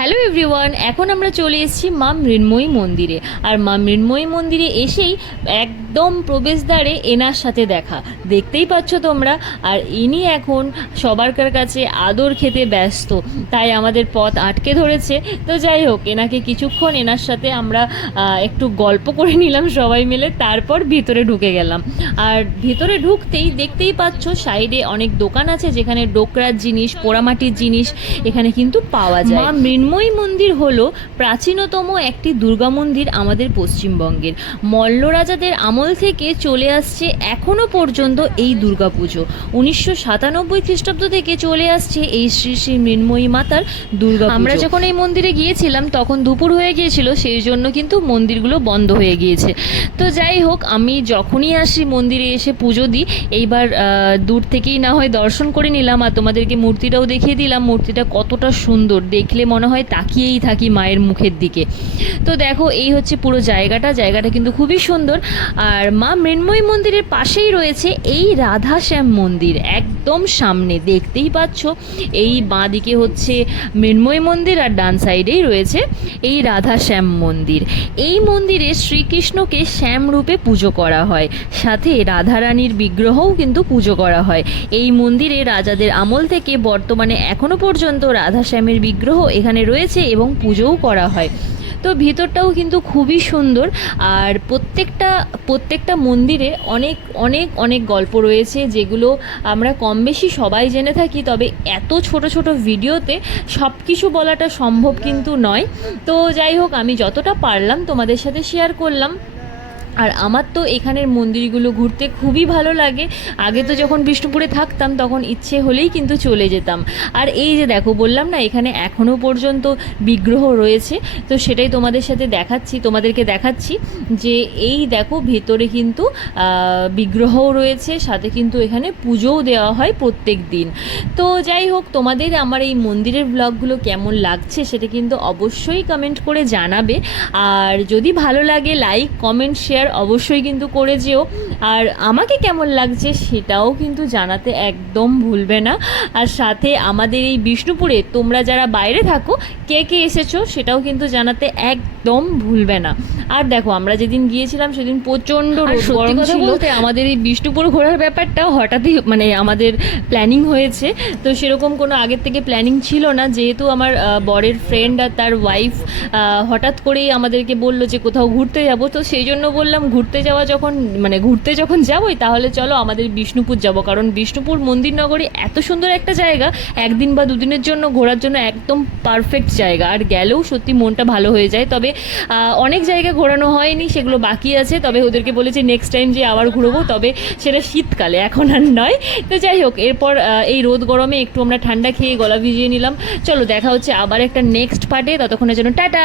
Hello everyone, এখন আমরা চলে এসেছি মা মৃন্ময়ী মন্দিরে। আর মা মৃন্ময়ী মন্দিরে এসেই একদম প্রবেশদ্বারে এনার সাথে দেখা। দেখতেই পাচ্ছ তোমরা, আর ইনি এখন সবারকার কাছে আদর খেতে ব্যস্ত। তাই আমাদের পথ আটকে ধরেছে। তো যাই হোক, এনাকে কিছুক্ষণ এনার সাথে আমরা একটু গল্প করে নিলাম সবাই মিলে, তারপর ভিতরে ঢুকে গেলাম। আর ভিতরে ঢুকতেই দেখতেই পাচ্ছ, সাইডে অনেক দোকান আছে যেখানে ডোকরার জিনিস, পোড়ামাটির জিনিস এখানে কিন্তু পাওয়া যায়। মা মৃন্ময়ী মন্দির হল প্রাচীনতম একটি দুর্গা মন্দির আমাদের পশ্চিমবঙ্গের। মল্ল রাজাদের আমল থেকে চলে আসছে এখনও পর্যন্ত এই দুর্গাপুজো উনিশশো সাতানব্বই খ্রিস্টাব্দ থেকে চলে আসছে এই শ্রী শ্রী মৃন্ময়ী মাতার দুর্গা আমরা যখন এই মন্দিরে গিয়েছিলাম, তখন দুপুর হয়ে গিয়েছিল, সেই জন্য কিন্তু মন্দিরগুলো বন্ধ হয়ে গিয়েছে। তো যাই হোক, আমি যখনই আসি মন্দিরে এসে পুজো দিই, এইবার দূর থেকেই না হয় দর্শন করে নিলাম, আর তোমাদেরকে মূর্তিটাও দেখিয়ে দিলাম। মূর্তিটা কতটা সুন্দর, দেখলে মনে হয়, তাকিয়েই থাকি মায়ের মুখের দিকে। তো দেখো, এই হচ্ছে পুরো জায়গাটা। জায়গাটা কিন্তু খুবই সুন্দর। আর মা মৃন্ময়ী মন্দিরের পাশেই রয়েছে এই রাধা শ্যাম মন্দির, একদম সামনে। দেখতেই পাচ্ছ, এই বাঁ দিকে হচ্ছে মৃন্ময় মন্দির আর ডান সাইডেই রয়েছে এই রাধা শ্যাম মন্দির। এই মন্দিরে শ্রীকৃষ্ণকে শ্যাম রূপে পুজো করা হয়। সাথে রাধারানীর বিগ্রহও কিন্তু পুজো করা হয়। এই মন্দিরে রাজাদের আমল থেকে বর্তমানে এখনও পর্যন্ত রাধা শ্যামের বিগ্রহ এখানে রয়েছে এবং পুজোও করা হয়। তো ভিতরটাও কিন্তু খুবই সুন্দর। আর প্রত্যেকটা প্রত্যেকটা মন্দিরে অনেক অনেক অনেক গল্প রয়েছে যেগুলো আমরা কম বেশি সবাই জেনে থাকি, তবে এত ছোট ছোট ভিডিওতে সব কিছু বলাটা সম্ভব কিন্তু নয়। তো যাই হোক, আমি যতটা পারলাম তোমাদের সাথে শেয়ার করলাম। আর আমার তো এখানের মন্দিরগুলো ঘুরতে খুবই ভালো লাগে। আগে তো যখন বিষ্ণুপুরে থাকতাম, তখন ইচ্ছে হলেই কিন্তু চলে যেতাম। আর এই যে দেখো, বললাম না, এখানে এখনও পর্যন্ত বিগ্রহ রয়েছে। তো সেটাই তোমাদের সাথে দেখাচ্ছি, তোমাদেরকে দেখাচ্ছি যে এই দেখো, ভেতরে কিন্তু বিগ্রহও রয়েছে, সাথে কিন্তু এখানে পুজোও দেওয়া হয় প্রত্যেক দিন। তো যাই হোক, তোমাদের আমার এই মন্দিরের ব্লগগুলো কেমন লাগছে সেটা কিন্তু অবশ্যই কমেন্ট করে জানাবে। আর যদি ভালো লাগে লাইক কমেন্ট শেয়ার অবশ্যই কিন্তু করে যেও আর আমাকে কেমন লাগছে সেটাও কিন্তু জানাতে একদম ভুলবে না। আর সাথে আমাদের এই বিষ্ণুপুরে তোমরা যারা বাইরে থাকো, কে কে এসেছ সেটাও কিন্তু জানাতে একদম ভুলবে না। আর দেখো আমরা যেদিন গিয়েছিলাম সেদিন প্রচণ্ড গরম ছিল। আমাদের এই বিষ্ণুপুর ঘোরার ব্যাপারটা হঠাৎই মানে আমাদের প্ল্যানিং হয়েছে। তো সেরকম কোনো আগের থেকে প্ল্যানিং ছিল না। যেহেতু আমার বরের ফ্রেন্ড আর তার ওয়াইফ হঠাৎ করেই আমাদেরকে বলল যে কোথাও ঘুরতে যাব। তো সেই জন্য বললাম ঘুরতে যাওয়া যখন মানে ঘুরতে যখন যাবোই তাহলে চলো আমাদের বিষ্ণুপুর যাব। কারণ বিষ্ণুপুর মন্দির নগরী এত সুন্দর একটা জায়গা একদিন বা দুদিনের জন্য ঘোরার জন্য একদম পারফেক্ট জায়গা। আর গেলেও সত্যি মনটা ভালো হয়ে যায়। তবে অনেক জায়গা ঘোরানো হয়নি, সেগুলো বাকি আছে। তবে ওদেরকে বলেছি নেক্সট টাইম যে আবার ঘুরবো, তবে সেটা শীতকালে, এখন আর নয়। তো যাই হোক, এরপর এই রোদ গরমে একটু আমরা ঠান্ডা খেয়ে গলা ভিজিয়ে নিলাম। চলো, দেখা হচ্ছে আবার একটা নেক্সট পার্টে ততক্ষণের জন্য, টাটা!